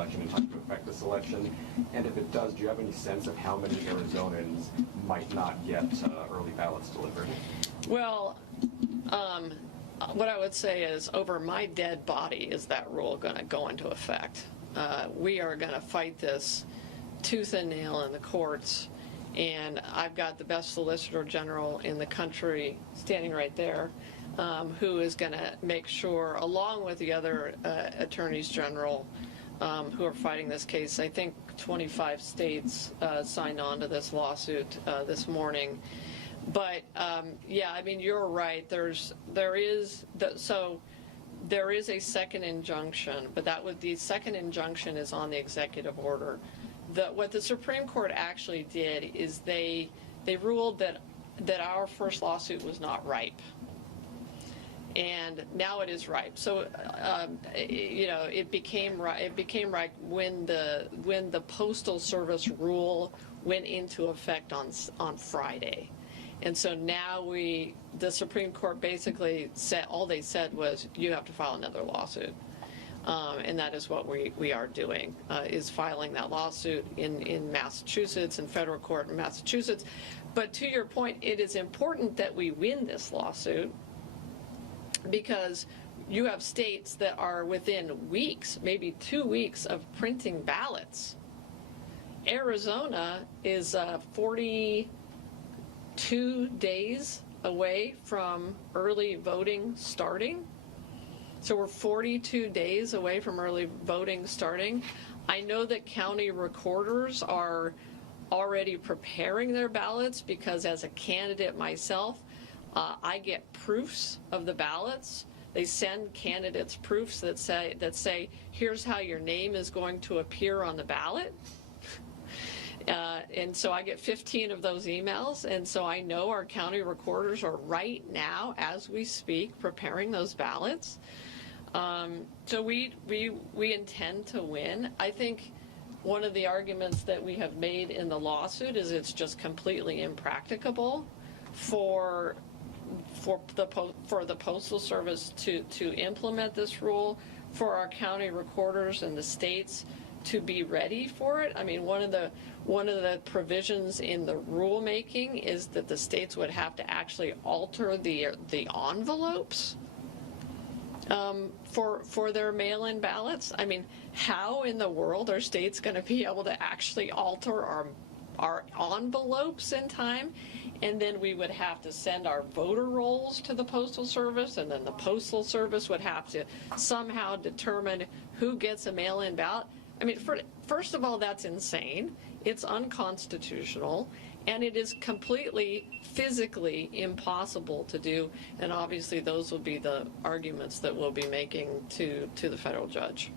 election in time to affect this election? And if it does, do you have any sense of how many Arizonans might not get early ballots delivered? Well, what I would say is, over my dead body is that rule going to go into effect. We are going to fight this tooth and nail in the courts, and I've got the best Solicitor General in the country standing right there, who is going to make sure, along with the other attorneys general who are fighting this case. I think 25 states signed on to this lawsuit this morning. But yeah, I mean, you're right. There is a second injunction, but the second injunction is on the executive order. What the Supreme Court actually did is they ruled that our first lawsuit was not ripe, and now it is ripe. So you know, it became ripe when the Postal Service rule went into effect on Friday. And so now the Supreme Court basically said, all they said was, you have to file another lawsuit. And that is what we are doing, is filing that lawsuit in Massachusetts, in federal court in Massachusetts. But to your point, it is important that we win this lawsuit, because you have states that are within weeks, maybe 2 weeks, of printing ballots. Arizona is 42 days away from early voting starting. So we're 42 days away from early voting starting. I know that county recorders are already preparing their ballots, because as a candidate myself, I get proofs of the ballots. They send candidates proofs that say here's how your name is going to appear on the ballot. And so I get 15 of those emails, and so I know our county recorders are right now, as we speak, preparing those ballots. So we intend to win. I think one of the arguments that we have made in the lawsuit is it's just completely impracticable for the Postal Service to implement this rule, for our county recorders and the states to be ready for it. I mean, one of the provisions in the rulemaking is that the states would have to actually alter the envelopes for their mail-in ballots. I mean, how in the world are states going to be able to actually alter our envelopes in time? And then we would have to send our voter rolls to the Postal Service, and then the Postal Service would have to somehow determine who gets a mail-in ballot. I mean, first of all, that's insane. It's unconstitutional, and it is completely physically impossible to do. And obviously those will be the arguments that we'll be making to the federal judge.